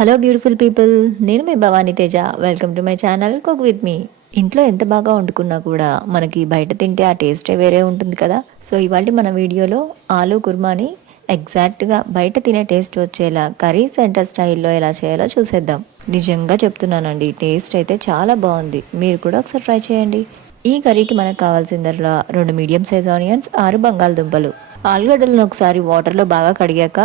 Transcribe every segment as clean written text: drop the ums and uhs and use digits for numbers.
Hello beautiful people, నేను మీ Bhavani Teja. Welcome to my channel cook with me. ఇంట్లో ఎంత బాగా వండుకున్నా కూడా మనకి బయట తింటే ఆ టేస్టే వేరే ఉంటుంది కదా. సో ఇవాళ మన వీడియోలో ఆలూ కుర్మాని ఎగ్జాక్ట్గా బయట తినే టేస్ట్ వచ్చేలా కర్రీ సెంటర్ స్టైల్లో ఎలా చేయాలో చూసేద్దాం. నిజంగా చెప్తున్నానండి, టేస్ట్ అయితే చాలా బాగుంది. మీరు కూడా ఒకసారి ట్రై చేయండి. ఈ కర్రీకి మనకు కావాల్సిందల్లా 2 మీడియం సైజ్ ఆనియన్స్, 6 బంగాళదుంపలు. ఆలుగడ్డలను ఒకసారి వాటర్లో బాగా కడిగాక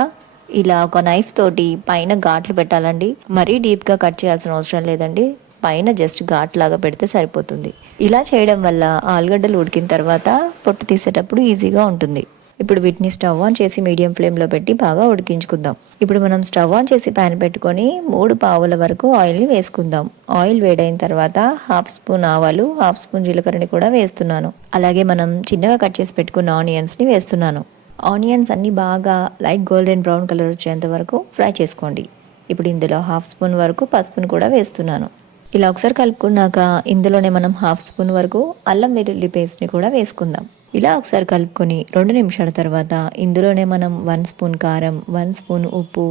ఇలా ఒక నైఫ్ తోటి పైన ఘాట్లు పెట్టాలండి. మరీ డీప్గా కట్ చేయాల్సిన అవసరం లేదండి. పైన జస్ట్ ఘాట్ లాగా పెడితే సరిపోతుంది. ఇలా చేయడం వల్ల ఆలుగడ్డలు ఉడికిన తర్వాత పొట్టు తీసేటప్పుడు ఈజీగా ఉంటుంది. ఇప్పుడు వీటిని స్టవ్ ఆన్ చేసి మీడియం ఫ్లేమ్లో పెట్టి బాగా ఉడికించుకుందాం. ఇప్పుడు మనం స్టవ్ ఆన్ చేసి ప్యాన్ పెట్టుకొని 3 పావుల వరకు ఆయిల్ని వేసుకుందాం. ఆయిల్ వేడైన తర్వాత 1/2 స్పూన్ ఆవాలు, 1/2 స్పూన్ జీలకర్రని కూడా వేస్తున్నాను. అలాగే మనం చిన్నగా కట్ చేసి పెట్టుకున్న ఆనియన్స్ని వేస్తున్నాను. ఆనియన్స్ అన్నీ బాగా లైట్ గోల్డెన్ బ్రౌన్ కలర్ వచ్చేంత వరకు ఫ్రై చేసుకోండి. ఇప్పుడు ఇందులో 1/2 స్పూన్ వరకు పసుపును కూడా వేస్తున్నాను. ఇలా ఒకసారి కలుపుకున్నాక ఇందులోనే మనం 1/2 స్పూన్ వరకు అల్లం వెల్లుల్లి పేస్ట్ని కూడా వేసుకుందాం. ఇలా ఒకసారి కలుపుకొని 2 నిమిషాల తర్వాత ఇందులోనే మనం 1 స్పూన్ కారం, 1 స్పూన్ ఉప్పు,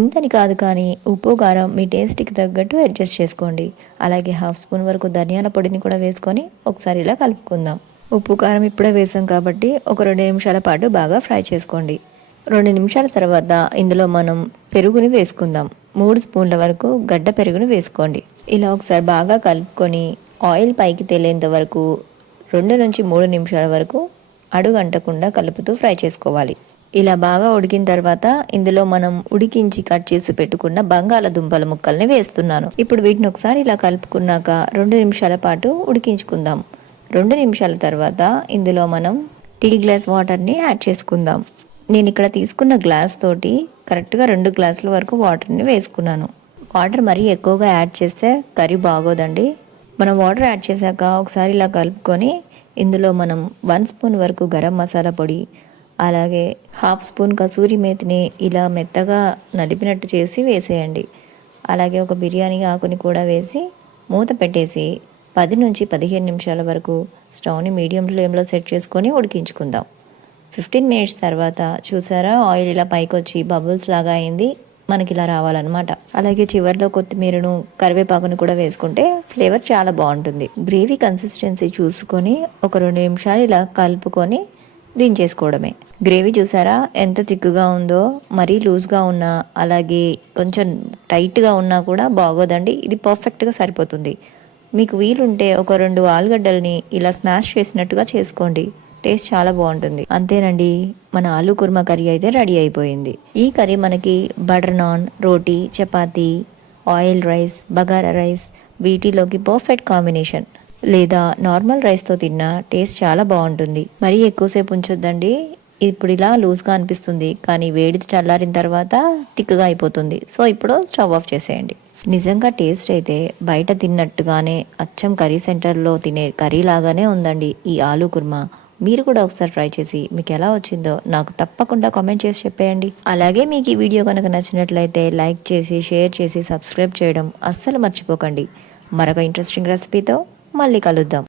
ఇంతని కాదు కానీ ఉప్పు కారం మీ టేస్ట్కి తగ్గట్టు అడ్జస్ట్ చేసుకోండి. అలాగే 1/2 స్పూన్ వరకు ధనియాల పొడిని కూడా వేసుకొని ఒకసారి ఇలా కలుపుకుందాం. ఉప్పు కారం ఇప్పుడే వేసాం కాబట్టి ఒక 2 నిమిషాల పాటు బాగా ఫ్రై చేసుకోండి. 2 నిమిషాల తర్వాత ఇందులో మనం పెరుగుని వేసుకుందాం. 3 స్పూన్ల వరకు గడ్డ పెరుగుని వేసుకోండి. ఇలా ఒకసారి బాగా కలుపుకొని ఆయిల్ పైకి తేలేంత వరకు 2 నుంచి 3 నిమిషాల వరకు అడుగంటకుండా కలుపుతూ ఫ్రై చేసుకోవాలి. ఇలా బాగా ఉడికిన తర్వాత ఇందులో మనం ఉడికించి కట్ చేసి పెట్టుకున్న బంగాళదుంపల ముక్కల్ని వేస్తున్నాను. ఇప్పుడు వీటిని ఒకసారి ఇలా కలుపుకున్నాక 2 నిమిషాల పాటు ఉడికించుకుందాం. 2 నిమిషాల తర్వాత ఇందులో మనం టీ గ్లాస్ వాటర్ని యాడ్ చేసుకుందాం. నేను ఇక్కడ తీసుకున్న గ్లాస్ తోటి కరెక్ట్గా 2 గ్లాసుల వరకు వాటర్ని వేసుకున్నాను. వాటర్ మరీ ఎక్కువగా యాడ్ చేస్తే కర్రీ బాగోదండి. మనం వాటర్ యాడ్ చేశాక ఒకసారి ఇలా కలుపుకొని ఇందులో మనం 1 స్పూన్ వరకు గరం మసాలా పొడి, అలాగే 1/2 స్పూన్ కసూరి మేతిని ఇలా మెత్తగా నలిపినట్టు చేసి వేసేయండి. అలాగే ఒక బిర్యానీ ఆకుని కూడా వేసి మూత పెట్టేసి 10 నుంచి 15 నిమిషాల వరకు స్టవ్ని మీడియం ఫ్లేమ్లో సెట్ చేసుకొని ఉడికించుకుందాం. 15 మినిట్స్ తర్వాత చూసారా, ఆయిల్ ఇలా పైకి వచ్చి బబుల్స్ లాగా అయింది. మనకి ఇలా రావాలన్నమాట. అలాగే చివరిలో కొత్తిమీరను, కరివేపాకును కూడా వేసుకుంటే ఫ్లేవర్ చాలా బాగుంటుంది. గ్రేవీ కన్సిస్టెన్సీ చూసుకొని ఒక 2 నిమిషాలు ఇలా కలుపుకొని దించేసుకోవడమే. గ్రేవీ చూసారా ఎంత థిక్గా ఉందో. మరీ లూజ్గా ఉన్నా అలాగే కొంచెం టైట్గా ఉన్నా కూడా బాగోదండి. ఇది పర్ఫెక్ట్గా సరిపోతుంది. మీకు వీలుంటే ఒక 2 ఆలుగడ్డల్ని ఇలా స్మాష్ చేసినట్టుగా చేసుకోండి. టేస్ట్ చాలా బాగుంటుంది. అంతేనండి, మన ఆలూ కుర్మా కర్రీ అయితే రెడీ అయిపోయింది. ఈ కర్రీ మనకి butter naan, roti, chapati, oil rice, bagara rice వీటిలోకి పర్ఫెక్ట్ కాంబినేషన్. లేదా నార్మల్ రైస్తో తిన్నా టేస్ట్ చాలా బాగుంటుంది. మరీ ఎక్కువసేపు ఉంచొద్దండి. ఇప్పుడు ఇలా లూజ్గా అనిపిస్తుంది కానీ వేడి చల్లారిన తర్వాత థిక్గా అయిపోతుంది. సో ఇప్పుడు స్టవ్ ఆఫ్ చేసేయండి. నిజంగా టేస్ట్ అయితే బయట తిన్నట్టుగానే అచ్చం కర్రీ సెంటర్లో తినే కర్రీ లాగానే ఉందండి ఈ ఆలూ కుర్మా. మీరు కూడా ఒకసారి ట్రై చేసి మీకు ఎలా వచ్చిందో నాకు తప్పకుండా కామెంట్ చేసి చెప్పేయండి. అలాగే మీకు ఈ వీడియో కనుక నచ్చినట్లయితే లైక్ చేసి, షేర్ చేసి, సబ్స్క్రైబ్ చేయడం అస్సలు మర్చిపోకండి. మరొక ఇంట్రెస్టింగ్ రెసిపీతో మళ్ళీ కలుద్దాం.